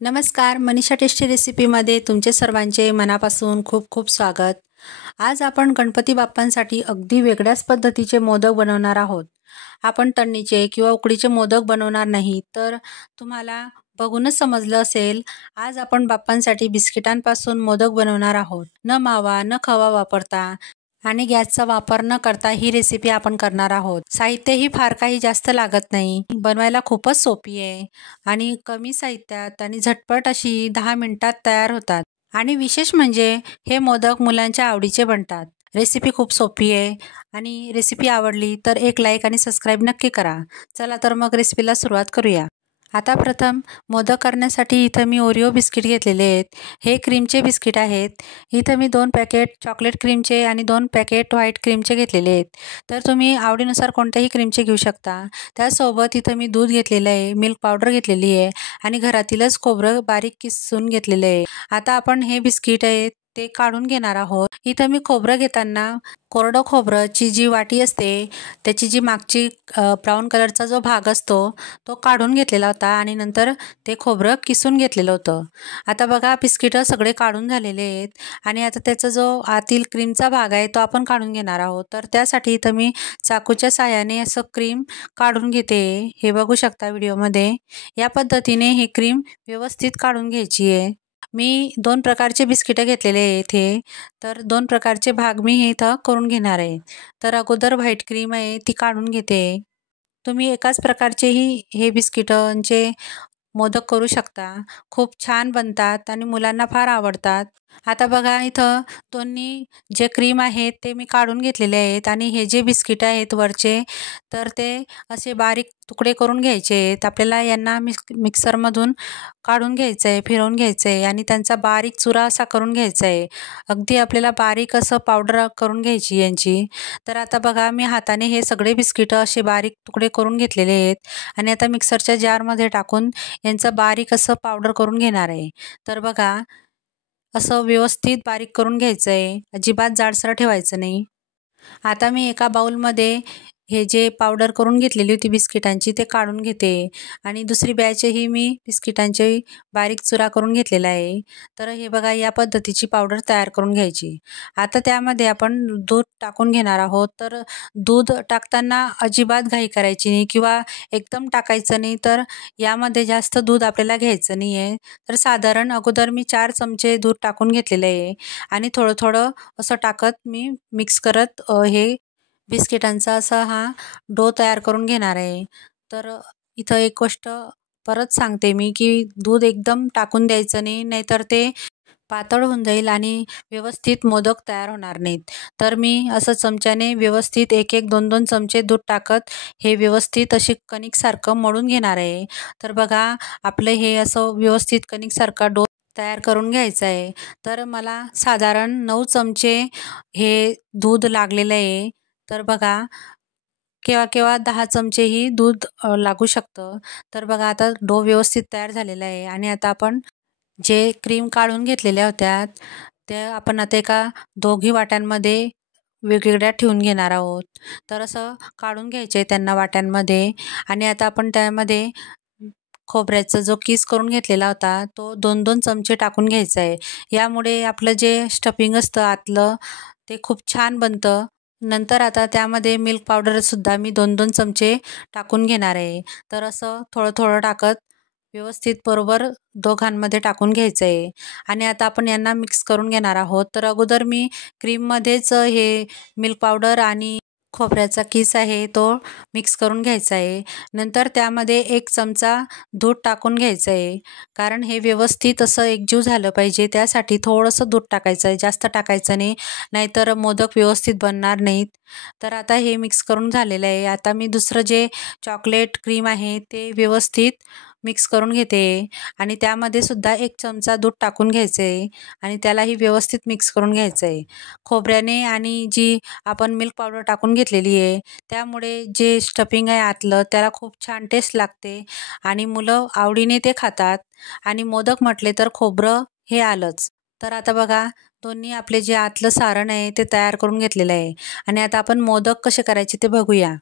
नमस्कार, मनीषा टेस्टी रेसिपीमध्ये तुमचे सर्वांचे मनापासून खूप खूप स्वागत. आज आपण गणपती बाप्पांसाठी अगदी वेगळ्याच पद्धतीचे मोदक बनवणार आहोत. आपण तळणीचे किंवा उकडीचे मोदक बनवणार नाही, तर तुम्हाला बघूनच समजलं असेल, आज आपण बाप्पांसाठी बिस्किटांपासून मोदक बनवणार आहोत. न मावा न खवा वापरता आणि गॅसचा वापर न करता ही रेसिपी आपण करणार आहोत. साहित्यही फार काही जास्त लागत नाही, बनवायला खूपच सोपी आहे आणि कमी साहित्यात आणि झटपट अशी 10 मिनिटात तयार होतात. आणि विशेष म्हणजे हे मोदक मुलांच्या आवडीचे बनतात. रेसिपी खूप सोपी आहे आणि रेसिपी आवडली तर एक लाईक आणि सबस्क्राईब नक्की करा. चला तर मग रेसिपीला सुरुवात करूया. आता प्रथम मोदक करण्यासाठी इथं मी ओरिओ बिस्किट घेतलेले आहेत. हे क्रीमचे बिस्किट आहेत. इथं मी 2 पॅकेट चॉकलेट क्रीमचे आणि 2 पॅकेट व्हाईट क्रीमचे घेतलेले आहेत. तर तुम्ही आवडीनुसार कोणत्याही क्रीमचे घेऊ शकता. त्यासोबत इथं मी दूध घेतलेलं आहे, मिल्क पावडर घेतलेली आहे आणि घरातीलच खोबरं बारीक किसून घेतलेलं आहे. आता आपण हे बिस्किट आहेत ते काढून घेणार आहोत. इथं मी खोबरं घेताना कोरडं खोबरंची जी वाटी असते त्याची जी मागची ब्राऊन कलरचा जो भाग असतो तो काढून घेतलेला होता आणि नंतर ते खोबरं किसून घेतलेलं होतं. आता बघा बिस्किटं सगळे काढून झालेले आहेत आणि आता त्याचा जो आतील क्रीमचा भाग आहे तो आपण काढून घेणार आहोत. तर त्यासाठी इथं मी चाकूच्या साहाय्याने असं क्रीम काढून घेते. हे बघू शकता व्हिडिओमध्ये. या पद्धतीने ही क्रीम व्यवस्थित काढून घ्यायची आहे. मी 2 प्रकारचे बिस्किटं घेतलेले आहे इथे. तर 2 प्रकारचे भाग मी इथं करून घेणार आहे. तर अगोदर व्हाईट क्रीम आहे ती काढून घेते. तुम्ही एकाच प्रकारचेही हे बिस्किटांचे मोदक करू शकता. खूप छान बनतात आणि मुलांना फार आवडतात. आता बघा इथं दोन्ही जे क्रीम आहेत ते मी काढून घेतलेले आहेत आणि हे जे बिस्किट आहेत वरचे तर ते असे बारीक तुकडे करून घ्यायचे आहेत. आपल्याला यांना मिक्सरमधून काढून घ्यायचं आहे, फिरवून घ्यायचं आहे आणि त्यांचा बारीक चुरा असा करून घ्यायचा आहे. अगदी आपल्याला बारीक असं पावडर करून घ्यायची यांची. तर आता बघा मी हाताने हे सगळे बिस्किटं असे बारीक तुकडे करून घेतलेले आहेत आणि आता मिक्सरच्या जारमध्ये टाकून यांचं बारीक असं पावडर करून घेणार आहे. तर बघा असं व्यवस्थित बारीक करून घ्यायचं आहे. अजिबात जाडसर ठेवायचं नाही. आता मी एका बाउलमध्ये हे जे पावडर करून घेतलेली होती बिस्किटांची ते काढून घेते आणि दुसरी बॅचही मी बिस्किटांचे बारीक चुरा करून घेतलेला आहे. तर हे बघा या पद्धतीची पावडर तयार करून घ्यायची. आता त्यामध्ये आपण दूध टाकून घेणार आहोत. तर दूध टाकताना अजिबात घाई करायची नाही किंवा एकदम टाकायचं नाही. तर यामध्ये जास्त दूध आपल्याला घ्यायचं नाही आहे. तर साधारण अगोदर मी 4 चमचे दूध टाकून घेतलेलं आहे आणि थोडं थोडं असं टाकत मी मिक्स करत हे बिस्किटांचा असा हा डो तयार करून घेणार आहे. तर इथं एक गोष्ट परत सांगते मी की दूध एकदम टाकून द्यायचं नाही, नाहीतर ते पातळ होऊन जाईल आणि व्यवस्थित मोदक तयार होणार नाहीत. तर मी असं चमच्याने व्यवस्थित 1-1, 2-2 चमचे दूध टाकत हे व्यवस्थित अशी कणिकसारखं मळून घेणार आहे. तर बघा आपलं हे असं व्यवस्थित कणिकसारखा डो तयार करून घ्यायचा आहे. तर मला साधारण 9 चमचे हे दूध लागलेलं आहे. तर बघा केव्हा केव्हा 10 चमचेही दूध लागू शकतं. तर बघा आता डो व्यवस्थित तयार झालेला आहे आणि आता आपण जे क्रीम काढून घेतलेल्या होत्या त्या आपण आता एका दोघी वाट्यांमध्ये वेगवेगळ्या ठेवून घेणार आहोत. तर असं काढून घ्यायचे आहे त्यांना वाट्यांमध्ये आणि आता आपण त्यामध्ये खोबऱ्याचा जो किस करून घेतलेला होता तो 2-2 चमचे टाकून घ्यायचा आहे. यामुळे आपलं जे स्टफिंग असतं आतलं ते खूप छान बनतं. नंतर आता त्यामध्ये मिल्क पावडरसुद्धा मी 2-2 चमचे टाकून घेणार आहे. तर असं थोडं थोडं टाकत व्यवस्थित बरोबर दोघांमध्ये टाकून घ्यायचं आहे आणि आता आपण यांना मिक्स करून घेणार आहोत. तर अगोदर मी क्रीममध्येच हे मिल्क पावडर आणि खोबऱ्याचा किस आहे तो मिक्स करून घ्यायचा आहे. नंतर त्यामध्ये 1 चमचा दूध टाकून घ्यायचं आहे. कारण हे व्यवस्थित असं एकजीव झालं पाहिजे त्यासाठी थोडंसं दूध टाकायचं आहे, जास्त टाकायचं नाही, नाहीतर मोदक व्यवस्थित बनणार नाहीत. तर आता हे मिक्स करून झालेलं आहे. आता मी दुसरं जे चॉकलेट क्रीम आहे ते व्यवस्थित मिक्स करून घेते आणि त्यामध्ये सुद्धा 1 चमचा दूध टाकून घ्यायचं आहे आणि त्यालाही व्यवस्थित मिक्स करून घ्यायचं आहे. खोबऱ्याने आणि जी आपण मिल्क पावडर टाकून घेतलेली आहे त्यामुळे जे स्टफिंग आहे आतलं त्याला खूप छान टेस्ट लागते आणि मुलं आवडीने ते खातात आणि मोदक म्हटले तर खोबरं हे आलंच. तर आता बघा दोन्ही आपले जे आतलं सारण आहे ते तयार करून घेतलेलं आहे आणि आता आपण मोदक कसे करायचे ते बघूया.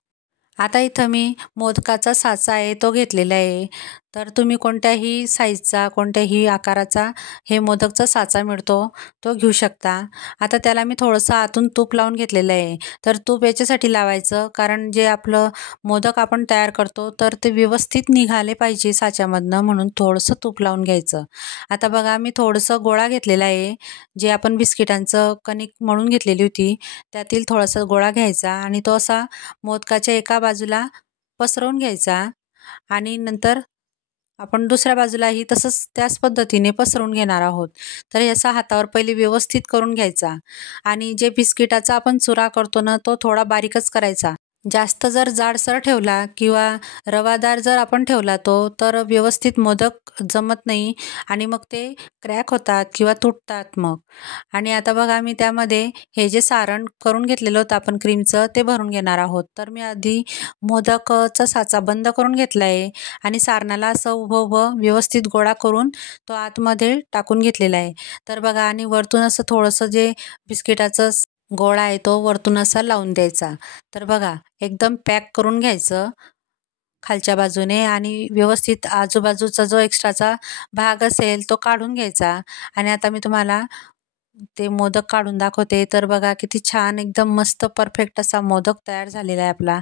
आता इथं मी मोदकाचा साचा आहे तो घेतलेला आहे. तर तुम्ही कोणत्याही साईजचा, कोणत्याही आकाराचा हे मोदकचा साचा मिळतो तो घेऊ शकता. आता त्याला मी थोडंसं आतून तूप लावून घेतलेलं आहे. तर तूप याच्यासाठी लावायचं कारण जे आपलं मोदक आपण तयार करतो तर ते व्यवस्थित निघाले पाहिजे साच्यामधनं, म्हणून थोडंसं तूप लावून घ्यायचं. आता बघा मी थोडंसं गोळा घेतलेला आहे, जे आपण बिस्किटांचं कणिक मळून घेतलेली होती त्यातील थोडासा गोळा घ्यायचा आणि तो असा मोदकाच्या एका बाजूला पसरवून घ्यायचा आणि नंतर आपण दुसऱ्या बाजूलाही तसंच त्याच पद्धतीने पसरवून घेणार आहोत. तर याचा हातावर पहिले व्यवस्थित करून घ्यायचा आणि जे बिस्किटाचा आपण चुरा करतो ना तो थोडा बारीकच करायचा. जास्त जर जाडसर ठेवला किंवा रवादार जर आपण ठेवला तो तर व्यवस्थित मोदक जमत नाही आणि मग ते क्रॅक होतात किंवा तुटतात मग. आणि आता बघा मी त्यामध्ये हे जे सारण करून घेतलेलं होतं आपण क्रीमचं ते भरून घेणार आहोत. तर मी आधी मोदकचा साचा बंद करून घेतला आहे आणि सारणाला असं उभं व्यवस्थित गोळा करून तो आतमध्ये टाकून घेतलेला आहे. तर बघा आणि वरतून असं थोडंसं जे बिस्किटाचं गोळा आहे तो वरतून असा लावून द्यायचा. तर बघा एकदम पॅक करून घ्यायचं खालच्या बाजूने आणि व्यवस्थित आजूबाजूचा जो एक्स्ट्राचा भाग असेल तो काढून घ्यायचा. आणि आता मी तुम्हाला ते मोदक काढून दाखवते. तर बघा किती छान एकदम मस्त परफेक्ट असा मोदक तयार झालेला आहे आपला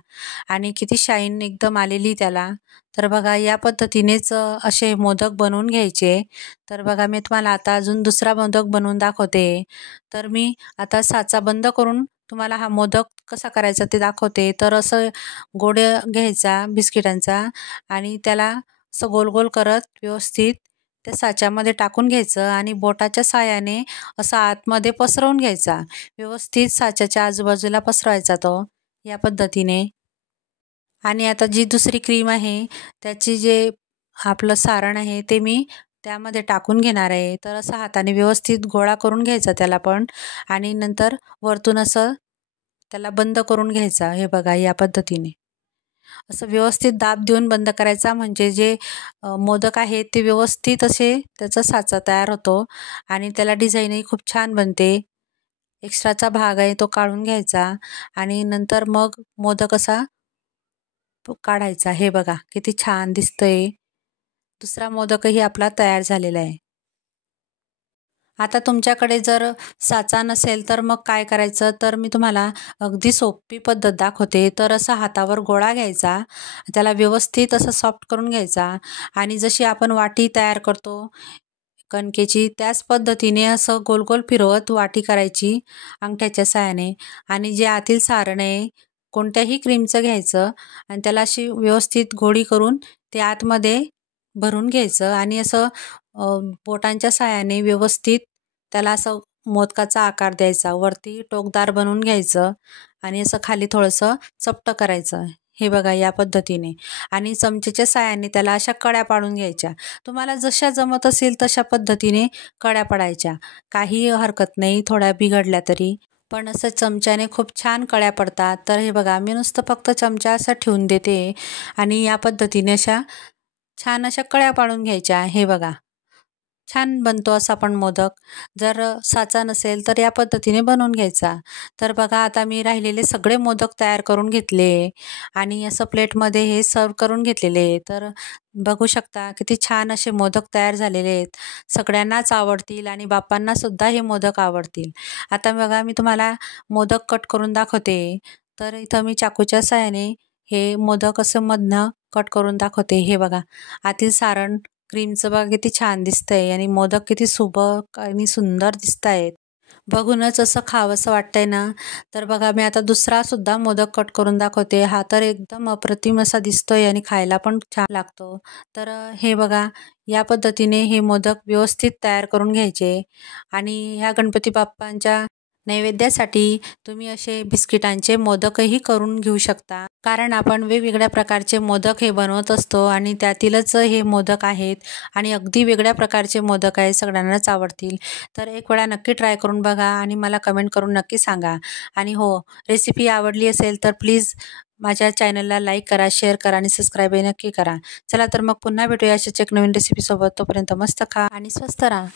आणि किती शाईन एकदम आलेली त्याला. तर बघा या पद्धतीनेच असे मोदक बनवून घ्यायचे. तर बघा मी तुम्हाला आता अजून दुसरा मोदक बनवून दाखवते. तर मी आता साचा बंद करून तुम्हाला हा मोदक कसा करायचा ते दाखवते. तर असं गोळे घ्यायचा बिस्किटांचा आणि त्याला असं गोल गोल करत व्यवस्थित त्या साच्यामध्ये टाकून घ्यायचं आणि बोटाच्या साहाय्याने असं आतमध्ये पसरवून घ्यायचा. व्यवस्थित साच्याच्या आजूबाजूला पसरवायचा तो या पद्धतीने. आणि आता जी दुसरी क्रीम आहे त्याची जे आपलं सारण आहे ते मी त्यामध्ये टाकून घेणार आहे. तर असं हाताने व्यवस्थित गोळा करून घ्यायचा त्याला पण आणि नंतर वरतून असं त्याला बंद करून घ्यायचा. हे बघा या पद्धतीने असं व्यवस्थित दाब देऊन बंद करायचा, म्हणजे जे मोदक आहेत ते व्यवस्थित असे त्याचा साचा तयार होतो आणि त्याला डिझाईनही खूप छान बनते. एक्स्ट्राचा भाग आहे तो काढून घ्यायचा आणि नंतर मग मोदक असा काढायचा. हे बघा किती छान दिसतंय. दुसरा मोदकही आपला तयार झालेला आहे. आता तुमच्याकडे जर साचा नसेल तर मग काय करायचं, तर मी तुम्हाला अगदी सोपी पद्धत दाखवते. तर असा हातावर गोळा घ्यायचा, त्याला व्यवस्थित असं सॉफ्ट करून घ्यायचा आणि जशी आपण वाटी तयार करतो कणकेची त्याच पद्धतीने असं गोल गोल फिरवत वाटी करायची अंगठ्याच्या साहाय्याने. आणि जे आतील सारण आहे कोणत्याही क्रीमचं घ्यायचं आणि त्याला अशी व्यवस्थित गोळी करून ते आतमध्ये भरून घ्यायचं आणि असं बोटांच्या साहाय्याने व्यवस्थित त्याला असं मोदकाचा आकार द्यायचा. वरती टोकदार बनवून घ्यायचं आणि असं खाली थोडंसं चपटं करायचं. हे बघा या पद्धतीने आणि चमचेच्या साहाय्याने त्याला अशा कड्या पाडून घ्यायच्या. तुम्हाला जशा जमत असेल तशा पद्धतीने कड्या पाडायच्या, काही हरकत नाही थोड्या बिघडल्या तरी. पण असं चमच्याने खूप छान कळ्या पडतात. तर हे बघा मी नुसतं फक्त चमचा असा ठेवून देते आणि या पद्धतीने अशा छान अशा कळ्या पाडून घ्यायच्या. हे बघा छान बनतो असा पण मोदक. जर साचा नसेल तर या पद्धतीने बनवून घ्यायचा. तर बघा आता मी राहिलेले सगळे मोदक तयार करून घेतले आणि असं प्लेटमध्ये हे सर्व करून घेतलेले. तर बघू शकता किती छान असे मोदक तयार झालेले आहेत. सगळ्यांनाच आवडतील आणि बाप्पांनासुद्धा हे मोदक आवडतील. आता बघा मी तुम्हाला मोदक कट करून दाखवते. तर इथं मी चाकूच्या साहाय्याने हे मोदक असं मधनं कट करून दाखवते. हे बघा आतील सारण क्रीमचं बघा किती छान दिसतंय आणि मोदक किती सुबक आणि सुंदर दिसत आहेत. बघूनच असं खावंसं वाटतंय ना. तर बघा मी आता दुसरा सुद्धा मोदक कट करून दाखवते. हा तर एकदम अप्रतिम असा दिसतोय आणि खायला पण छान लागतो. तर हे बघा या पद्धतीने हे मोदक व्यवस्थित तयार करून घ्यायचे आणि ह्या गणपती बाप्पांच्या नैवेद्यासाठी तुम्ही असे बिस्किटांचे मोदकही करून घेऊ शकता. कारण आपण वेगवेगळ्या प्रकारचे मोदक हे बनवत असतो आणि त्यातीलच हे मोदक आहेत आणि अगदी वेगळ्या प्रकारचे मोदक आहेत, सगळ्यांनाच आवडतील. तर एक वेळा नक्की ट्राय करून बघा आणि मला कमेंट करून नक्की सांगा. आणि हो, रेसिपी आवडली असेल तर प्लीज माझ्या चॅनलला लाईक करा, शेअर करा आणि सबस्क्राईबही नक्की करा. चला तर मग पुन्हा भेटूया अशाच एक नवीन रेसिपीसोबत. तोपर्यंत मस्त खा आणि स्वस्त राहा.